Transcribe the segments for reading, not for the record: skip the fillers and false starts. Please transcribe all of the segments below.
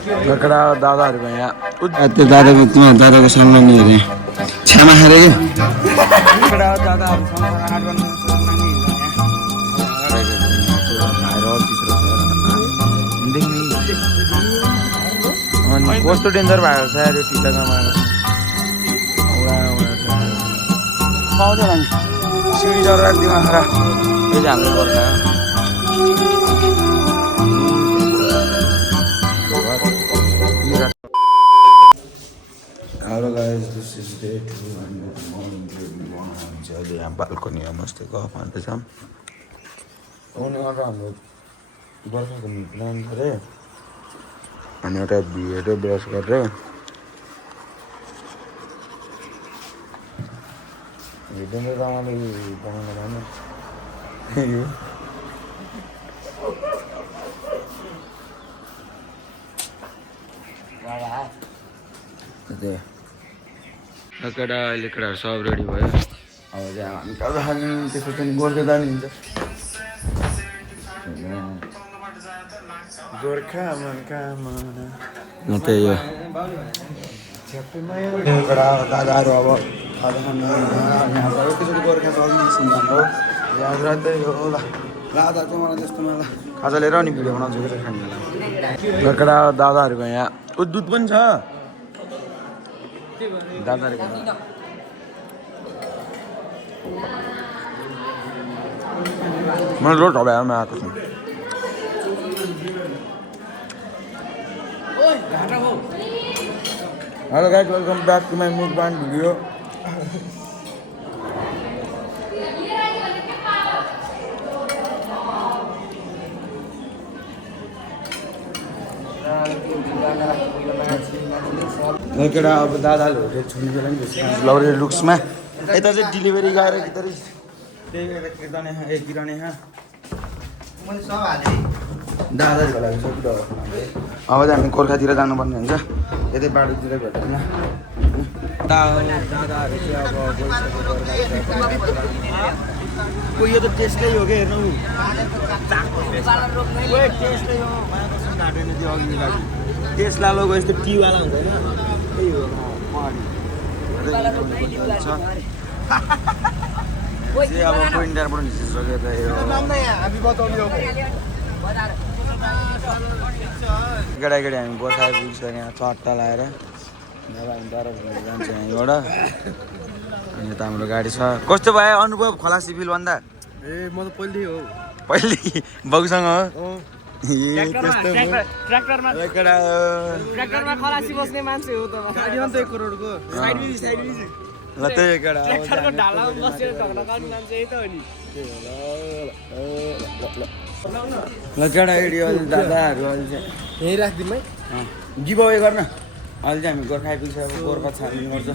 लकडा दादाहरुको यहाँ त्यो दादाको तिम्रो दादाको सामना नि हेरे छ्यामा खारे के लकडा दादाहरु सँग हाट गर्न अनि कस्तो डेन्जर भएको छ यार यो टिटागामा पाउँदैन नि सिडी चढेर राख्दिमा खरा यो चाहिँ हाम्रो Gorkha Hello guys, this is day 2 and good morning to everyone. Jadi यहाँ बाल्कनीमा मस्तै गफ हान्दैछ आउने गरेर हाम्रो बर्खाको प्लान गरे अनि एउटा भिडियो ब्रस गरेर भिडियो त रमाले बनाउन भएन यो लकडा लेकडाहरू सब रेडी भयो अब चाहिँ हामी कता खाने त्यसो चाहिँ गोर्खा जाने हुन्छ गोर्खा मनका म त्यही हो दादाहरू अब खाजा खानु यहाँ भयो त्यसरी गोर्खा चल्दैछन् हाम्रो याद राख्दै हो ल दादा चाहिँ मलाई त्यस्तो मलाई खाजा लिएर अनि भिडियो बनाउँछु कि खाने लकडा दादाहरूको यहाँ दुध पनि छ दादाहरूको मैले रोड हबामा आएको छु hello guys welcome back to my mukbang video केटा अब दादाले होटेल छोड्ने बेला नि लौरे लुक्समा यता चाहिँ डेलिभरी गएर कितरी त्यही किर्ताने एक किराने दादाहरूको लागि सब अब चाहिँ हामी गोर्खातिर जानुपर्ने हुन्छ यतै बाटोतिर भेट्दैन दादाहरू चाहिँ अब कोही यो त टेस्टै हो क्या हेर्नु टेस्टै हो घाटेन त्यो अघि लागि टेस्ट लालोको यस्तो टीवाला हुँदैन त्यही हो अब पोइन्टरबाट निस्किसक्यो केटाकेटी हामी गोर्खा पुगिसक्यो यहाँ चट्टा लगाएर हामी तर जान्छ यहीँबाट अनि यता हाम्रो गाडी छ कस्तो भयो अनुभव खलासी बिल भन्दा ए म त पहिल्यै हो पहिले बाउसँग हो ट्र्याक्टरमा खलासी बस्ने मान्छे हो त गाडी हो नि त 1 करोडको ल त्यही केटा ट्र्याक्टरको ढालामा बसेर ढक्न गर्ने मान्छे यही त हो नि ल केटाकेटी अहिले दादाहरू अहिले चाहिँ यहीँ राखिदिउँ है गिभ अवे गर्न अहिले चाहिँ हामी गोर्खा आइपुगिसक्यो गोर्खा छान्ने गर्छ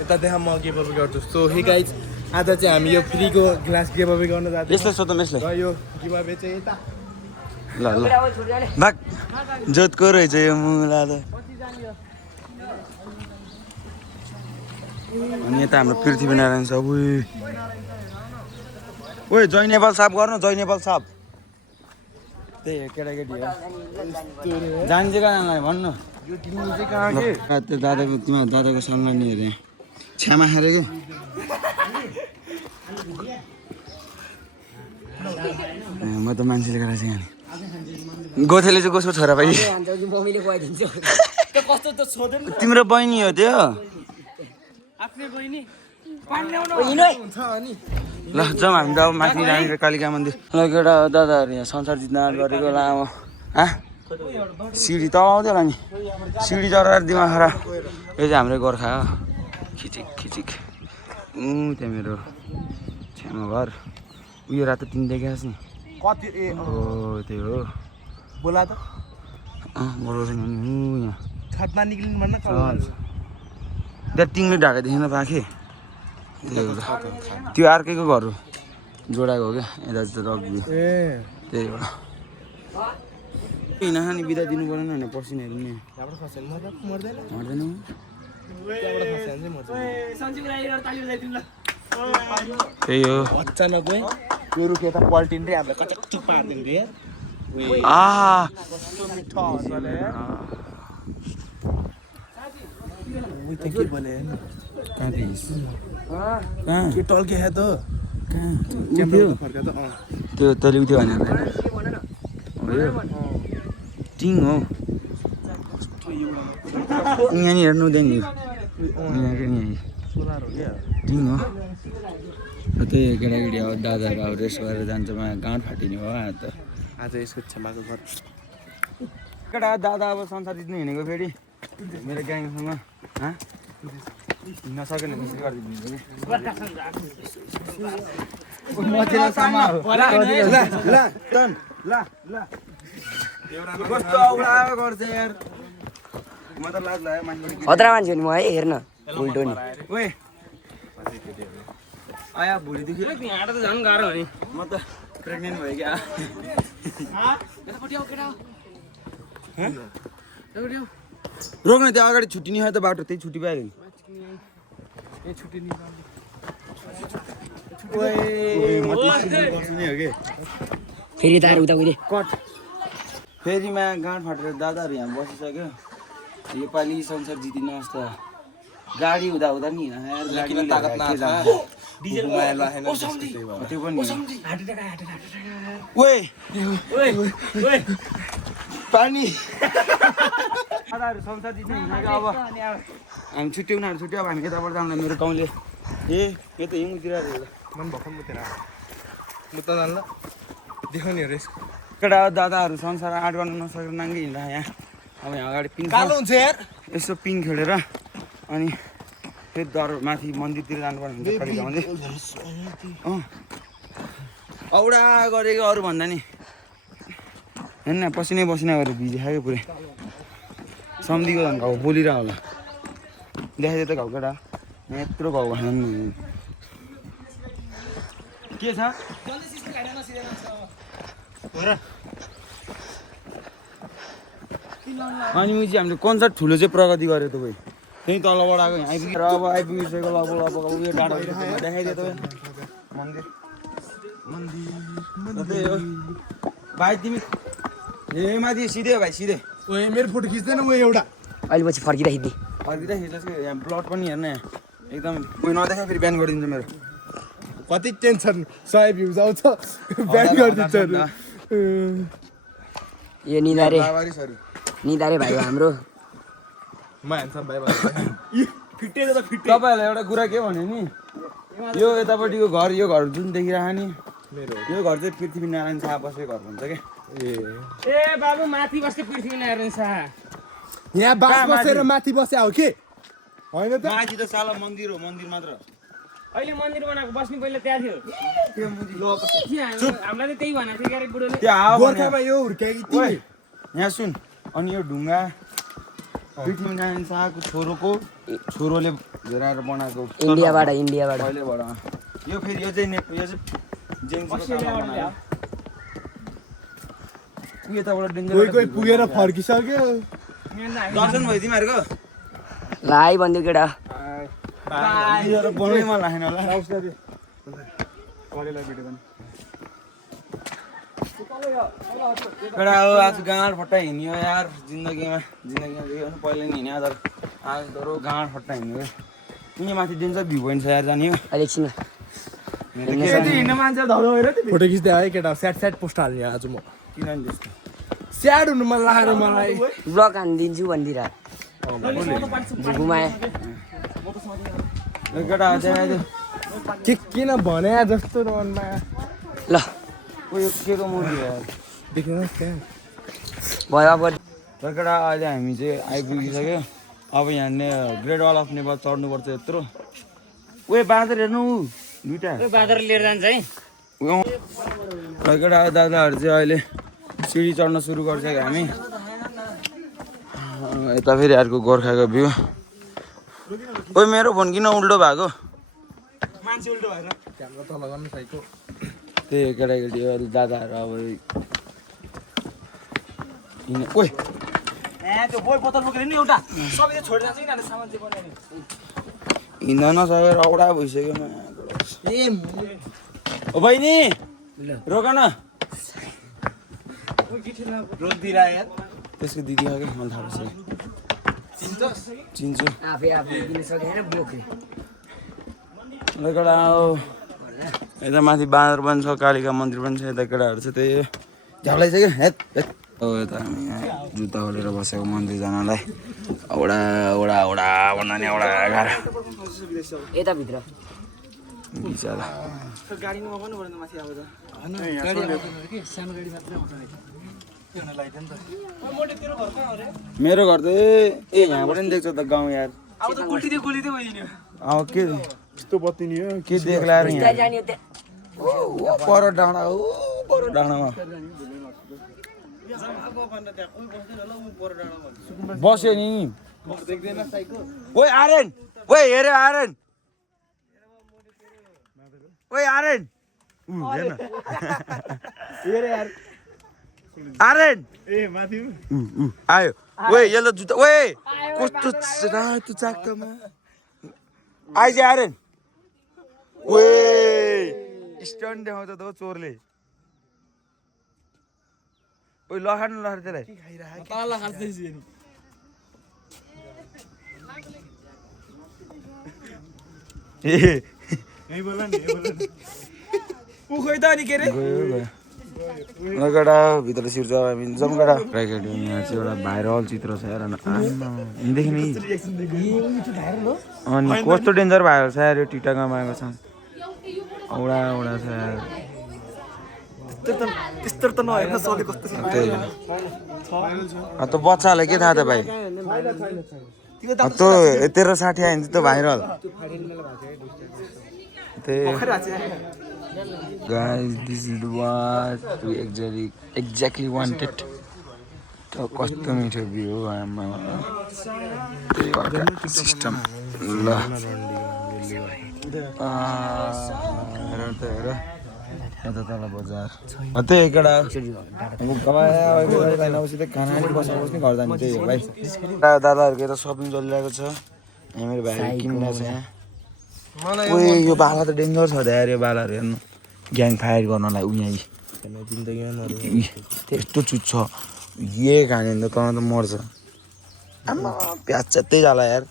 यता देखा म गिभ अवे गर्छु सो हे गाइज आज चाहिँ हामी यो फ्रीको ग्लास गिभ अवे गर्न जाँदैछौँ यसलाई सोधौँ यसलाई यो गिभ अवे चाहिँ यता ल ल भाग जोतको रहेछ यो मुला त अनि यता हाम्रो पृथ्वीनारायण छ ओइ जय नेपाल साफ गर्नु जय नेपाल साफ त्यही हो केटाकेटी हो जाने चाहिँ कहाँ भन्नु यो टिम चाहिँ कहाँ के त्यो दादाको तिम्रो दादाको सामना नि हेरे छ्यामा खारे के म त मान्छेले गरेर चाहिँ यहाँ गोथेले चाहिँ कसको छोरा भाइ तिम्रो बहिनी हो त्यो ल जाउँ हामी त अब माथि जाने कालिका मन्दिर ल केटा दादाहरू यहाँ संसार जित्न आँट गरेको लामो सिडी त आउँदै होला नि सिडी चढेर दिमाग खरा यो चाहिँ हाम्रै गोर्खा हो खिचिक खिचिक त्यहाँ मेरो छ्यामा घर उयो रातो टिन देखाएको छ नि कति ए हो त्यही हो बोला त बोलाउँछ नि यहाँ छतमा निक्लिनु भन्न त्यहाँ टिङले ढाका देखेन पाखे त्यो अर्कैको घर हो जोडाएको हो क्या यता चाहिँ रग्बी ए त्यही हो किन नि बिदा दिनु परेन भने पसिनाहरू नि मर्दैन मर्दैन त्यही हो अचानक त्यो रुख यता पल्टिन्छ हामीलाई कचक्चुक पारिदिनु रे कस्तो मिठो हर्षले उही त के बोले हैन कहाँ थिइस कहाँ के टल्के है त कहाँ क्यामेरा फर्का त त्यो तैँले उठ्यो भने हो यो टिङ हो यहाँनिर हेर्नु हुँदैन नि सोलर हो क्या टिङ हो त्यही केटाकेटी अब दादाहरू अब रेस्ट गरेर जान्छ गाँठ फाटिने हो त आज यसको क्षमाको घर केटा दादा अब संसार जित्नु हिँडेको फेरि मेरो ग्याङसँग हिँड्न सकेन मिस्त्री गरिदिनु कस्तो औडा गर्छ यार म त लाज लाग्यो मान्छे खतरा मान्छे हो नि म है हेर्न उल्टो नि ओए आया भुँडीदेखि यहाँ त झन् गाह्रो हो नि म त प्रेग्नेन्ट भयो क्या रोक्न त्यो अगाडि छुट्टिने हो त बाटो त्यही छुट्टी पाइहाल्यो नि फेरि तार उता गइदिए कट फेरिमा गाँठ फाटेर दादाहरू यहाँ बसिसक्यो योपालि संसार जितिनुहोस् त गाडी हुँदा हुँदा नि त्यो पनि ओए पानी दादाहरू संसार जित्नु हिँडेको अब हामी छुट्यौँ न छुट्यो अब हामी यताबाट जाँदा मेरो गाउँले यो त हिउँतिर मन भर्खर मुतेर म त जान्ला देखाउने हो रेस केटा दादाहरू संसार आँट गर्नु नसकेर नाङ्गे हिँड्दा यहाँ अब यहाँ अगाडि पिङ कालो हुन्छ यार यसो पिङ खेलेर अनि फेरि डर माथि मन्दिरतिर जानुपर्ने हुन्छ कहिले आउँदै औडा गरेको अरू भन्दा नि हेर्न पसिनै पसिना गरेर भिजिखायो पुरै सम्धिको झन् घाउ बोलिरह होला देखाइदियो त घाउ केटा यत्रो घाउ खानु के छ अनि मुजी हामीले कन्सर्ट ठुलो चाहिँ प्रगति गर्यो तपाईँ त्यहीँ तलबाट आएको यहाँ आइपुग्यो र अब आइपुगिसकेको लगभग लगभग उयो डाँडा देखाइदियो तपाईँ मन्दिर त्यही हो भाइ तिमी ए माथि सिधै हो भाइ सिधै ओए मेरो फोटो खिच्दैन म एउटा अहिले पछि फर्किँदा खिच्ने फर्किँदा खिच्नुहोस् कि यहाँ ब्लड पनि हेर्न यहाँ एकदम उयो नदेखा फेरि बिहान गरिदिन्छ मेरो कति टेन्सन 100 भ्युज आउँछ ब्यान गरिदिन्छ यो निदारे बाबारी सरी निदारे भाइ हो हाम्रो म ह्यान्डसम भाइ तपाईँहरूलाई एउटा कुरा के भने नि यो यतापट्टिको घर यो घर जुन देखिरह नि मेरो यो घर चाहिँ पृथ्वीनारायण शाह बसेको घर भन्छ क्या ए बाबु माथि बस्ने पृथ्वीनारायण शाह यहाँ बास बसेर माथि बस्या हो के होइन त माथि त साला मन्दिर हो मन्दिर मात्र अहिले मन्दिर बनाएको बस्ने पहिला त्यहाँ थियो हामीलाई त त्यही भनेको थियो क्यारे बुढोले त्यो हावा गोर्खामा यो हुर्क्या कि तिमी यहाँ सुन अनि यो ढुङ्गा पृथ्वीनारायण शाहको छोरोले घेराएर बनाएको इन्डियाबाट पहिलेबाट यो फेरि यो चाहिँ यताबाट कोही कोही पुगेर फर्किसक्यो दर्शन भयो तिमीहरूको ल आइ भन्दियो केटा बनाउनै लाग्ने होला केटा हो आज गाँड फट्टा हिँड्यो यार जिन्दगीमा देख्नु पहिला नि हिँड्यो आज धरो गाँड फट्टा हिँड्यो यहीँ माथि दिन्छ भ्यू पोइन्ट छ यार जाने हो अहिले एकछिन हिँड्न मान्छे धरो हेर फोटो खिच्दै आयो केटा स्याड पोस्ट हाल्ने आज म किन नि त्यस्तो स्याड हुनु मन लागेर मलाई ब्लक हानिदिन्छु भनिदिएर घुमाए केटा देखाइदियो के किन भने जस्तो मनमा ल उयो के को मुभी हो यार देख्नुहोस् त्यहाँ भयो अब तर केटा अहिले हामी चाहिँ आइपुगिसक्यो अब यहाँ ग्रेट वाल अफ नेपाल चढ्नुपर्छ यत्रो उयो बाँदर हेर्नु दुइटा बाँदर लिएर जान्छ है केटा दादाहरू चाहिँ अहिले सिडी चढ्न सुरु गरिसक्यो हामी यता फेरि अर्को गोर्खाको भ्यू ओ मेरो फोन किन उल्टो भएको मान्छे उल्टो भएर क्यामेरा तल गर्नु सकेको त्यही केटाकेटीहरू दादाहरू अब ओइ त्यो बोय बोतल बोकेर नि एउटा सबै छोडेर जान्छ नि सामान चाहिँ बनाउने हिँड्न नसकेर औडा भइसक्यो ओ बहिनी रोक न रोकिदिरा यार त्यसको दिदी हो कि मलाई थाहा छ चिन्छु केटा यता माथि बाँदर पनि छ कालिका मन्दिर पनि छ यता केटाहरू छ त्यही झ्याउलाई छ कि हेत हेत यता हामी यहाँ जुत्ता खोलेर बसेको मन्दिर जानलाई औडा औडा औडा भन्दा नि औडा गाह्रो यताभित्र बिचरा गाडीमा मगाउनु पर्दैन माथि अब त सानो गाडी मात्रै आउँछ मेरो घर त ए यहाँबाट नि देख्छ त गाउँ यार अब त गुल्टिँदै गुल्टिँदै गइदिने अब के यस्तो बत्ती नि हो के देख्ला र यहाँ जाने त्यहाँ पर डाँडा हो पर डाँडामा बस्यो नि ओइ आर्यन ओइ हेऱ्यो आर्यन ओइ आर्यन हेर्न आर्यन ए माथि आयो ओइ यसले जुत्ता ओइ कस्तो रातो चाक्कामा आइज आर्यन ओइ स्टन्ट देखाउँछ त हो चोरले ओइ लखाड्नु लखाड त्यसलाई तल खाँदैछ नि ए यही बोला नि उखै त नि के रे केटा भित्र सिर्छ हामी जाउँ केटा राइकेट यहाँ चाहिँ एउटा भाइरल चित्र छ यार हिँड्देखि नि अनि कस्तो डेन्जर भाइरल छ यार यो टिकटकमा आएको छ औडा औडा छ यार त्यस्तो त नहेर्न सले कस्तो छ त्यही हो त बच्चालाई के थाहा त भाइ त्यो तेरो साठी आयो भने त viral Guys, this is what we exactly wanted. So custom interview system. तल बजार त्यही केटा खाना बस्ने घर जाने त्यही हो भाइ दादाहरूको यता सपिङ चलिरहेको छ यहाँ मेरो भाइ किनिरहेको छ यहाँ ओए यो बाला त डेन्जर छ यार यो बालाहरू हेर्नु ग्याङ फायर गर्नलाई उहाँ यस्तो चुच्छ ये खाने त तँ त मर्छ आमा प्याज च्यात्तै जाला यार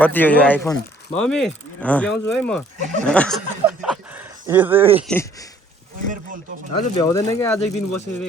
कति हो यो आइफोन मम्मी ल्याउँछु है म यो चाहिँ आज भ्याउँदैन कि आज एक दिन बसेर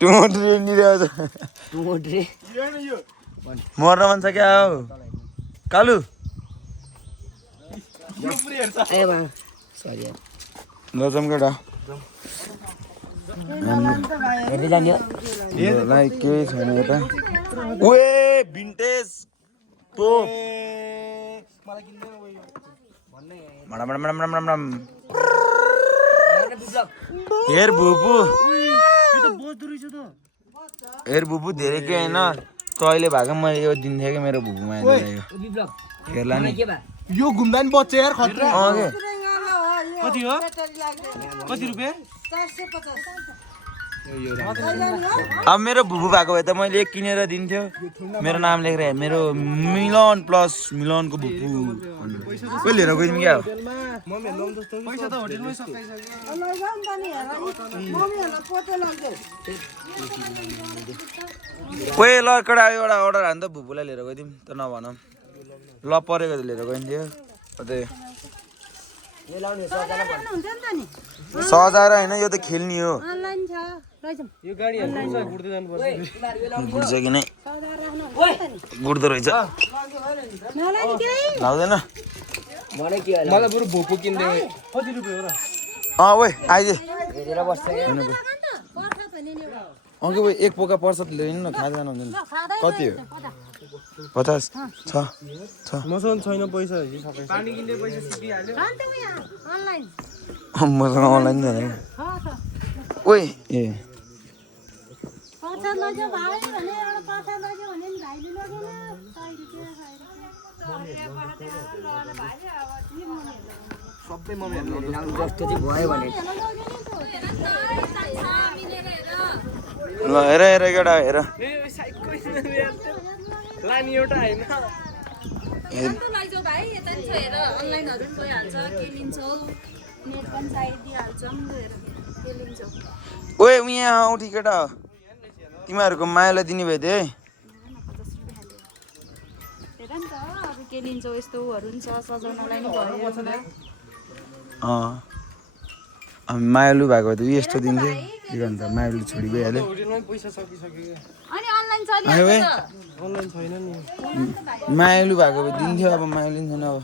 टुमोट्री निरहेछ मर्न मन छ क्या हौ कालु ल जाउँ केटा केही छैन यता ओए भिन्टेज तोप हेर बुबु हेर बुबु धेरै के होइन तैँले भएको मैले यो दिन थिएँ कि मेरो भुपुमा हेर्ला नि यो घुम्दा नि बच्चा यार खतरा कति हो कति रुपियाँ अब मेरो भुपु भएको भए त मैले एक किनेर दिन्थ्यो मेरो नाम लेखेर मेरो मिलन प्लस मिलनको भुपु कहिले लिएर गइदिउँ क्या पैसा त होटेलमै ओए ल कडा एउटा अर्डर हान् त भुपुलाई लिएर गइदिउँ त नभनौँ ल परेको त लिएर गइन्थ्यो त्यही सजाएर होइन यो त खेल्ने हो यो गाडी गुड्दै जानुपर्छ गुड्छ कि नै गुड्दो रहेछ लाउँदैन मलाई बरु भोको किन्दै कति रुपियाँ हो र ओए आइदे अघि एक पोका पर्छ लिनु न खाँदै जानु कति हो 50 छ मसँग छैन पैसा पानी किन्ने पैसा सिकिहाल्यो मसँग अनलाइन छैन ओए ए सबै मम्मीहरुले जस्तो चाहिँ भयो भने ल हेर हेर केटा हेर लानी एउटा हैन लैजाऊ भाइ यता नि छ हेर अनलाइनहरु पनि गइहाल्छ के लिन्छौ नेट पनि चाहिदिइहाल्छौँ केलिन्छौँ ओए यहाँ आऊ ठिकेटा तिमीहरूको मायालाई दिने भए थिएँ है 50 रुपियाँ हेर नि त अब के लिन्छौ यस्तोहरू नि छ सजाउनलाई नि भयो अनि मायालु भएको भए त यस्तो दिन्थ्यो के गर्नु त मायालु छोडी गइहाल्यो अनि अनलाइन चलिहाल्छ आयो है अनलाइन छैन नि मायालु भएको भए दिन्थ्यो अब मायालु नि छैन अब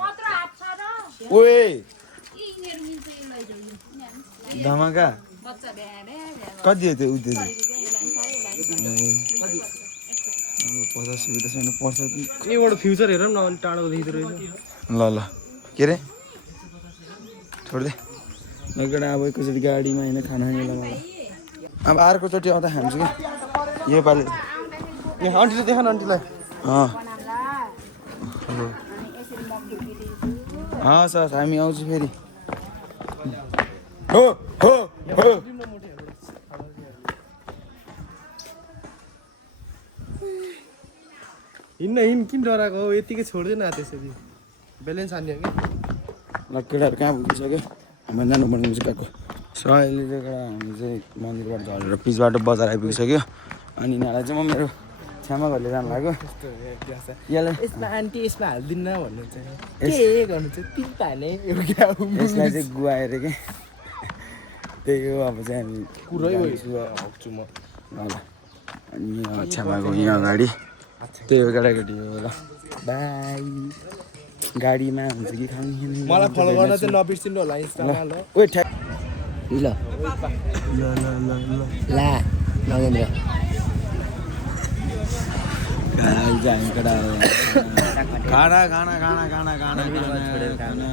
कत्रो हात छ र ओए के यिनीहरू मिल्छ यो लैजाऊ धमाका बच्चा भ्या भ्या भ्या कति हो त्यो उयो 50 रुपियाँ त छैन पर्छ यहीबाट फ्युचर हेर न अनि टाढो देख्दो रहेछ ल ल के अरे छोड्दे लगेर अब एकैचोटि गाडीमा होइन खाना खाने मलाई अब अर्कोचोटि आउँदा खान्छु कि यो पालि यहाँ आन्टीले देखा न आन्टीलाई हस् हस् हामी आउँछु फेरि हो हो हो हिँड्न किन डराएको हो यतिकै छोड्दैन त्यसरी ब्यालेन्स हान्ने हो कि ल केटाहरू कहाँ पुगिसक्यो हाम्रो जानुपर्ने चाहिँ गएको सो अहिले चाहिँ केटा हामी चाहिँ मन्दिरबाट झरेर पिचबाट बजार आइपुगिसक्यो अनि यिनीहरूलाई चाहिँ म मेरो छ्यामा घरले जानु लाग्यो यसलाई यसमा आन्टी यसमा हालिदिन्न भन्नु चाहिँ के गर्नु चाहिँ तिनवटा हाने यसलाई चाहिँ गुवाएर के त्यही हो अब चाहिँ हामी कुरै हक्छु म ल अनि यहाँ छ्यामाको यहाँ अगाडि त्यही हो केटाकेटी हो ल बाई गाडीमा हुन्छ कि खाने मलाई फलो गर्न चाहिँ नबिर्सिनु होला इन्स्टामा ल ओ ठ्याक ल ला नगेन्द्र हामी केटा खाना खाना खाना खाना खाना खाना खाना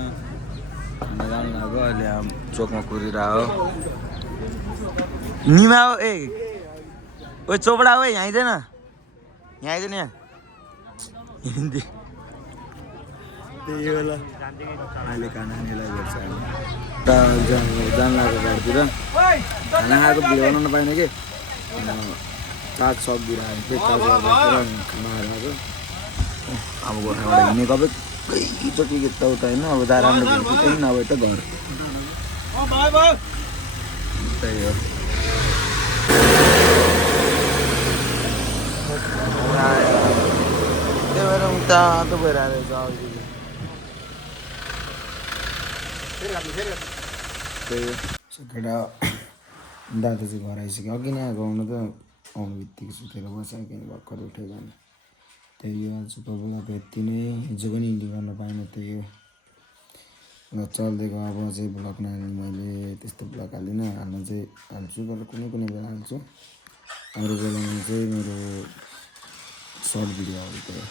जानु लाग्यो अहिले अब चोकमा कुरिरहेको निमा हो ए ओ चोपडा हो यहाँ आइदैन यहाँ आइदैन यहाँ हिन्दी त्यही हो ल अहिले खाना खानेलाई गर्छ जानु लाग्यो घरतिर खाना खाएको भिडियो बनाउनु पाइनँ कि साग सब्जी राखेको थिएँ खाना खाएको अब गोर्खाबाट हिँडेको अब एकैचोटि यताउता होइन अब जहाँ राम्रो भेट्छु त्यही नभए त घर त्यही हो त्यही भएर उता त भइरहेको रहेछ त्यही हो केटा दादा चाहिँ घर आइसक्यो अघि नै आएको आउनु त आउनु बित्तिकै सुतेर बसेको किन भर्खर उठेको अनि त्यही हो आज सुपरबोल अब यति नै हिजो पनि इन्डी गर्न पाइनँ त्यही हो र चल्दिएको अब चाहिँ ब्लग नहाल्ने मैले त्यस्तो ब्लग हाल्दिनँ हाल्नु चाहिँ हाल्छु तर कुनै कुनै बेला हाल्छु अरू बेलामा चाहिँ मेरो सर्ट भिडियोहरू त्यो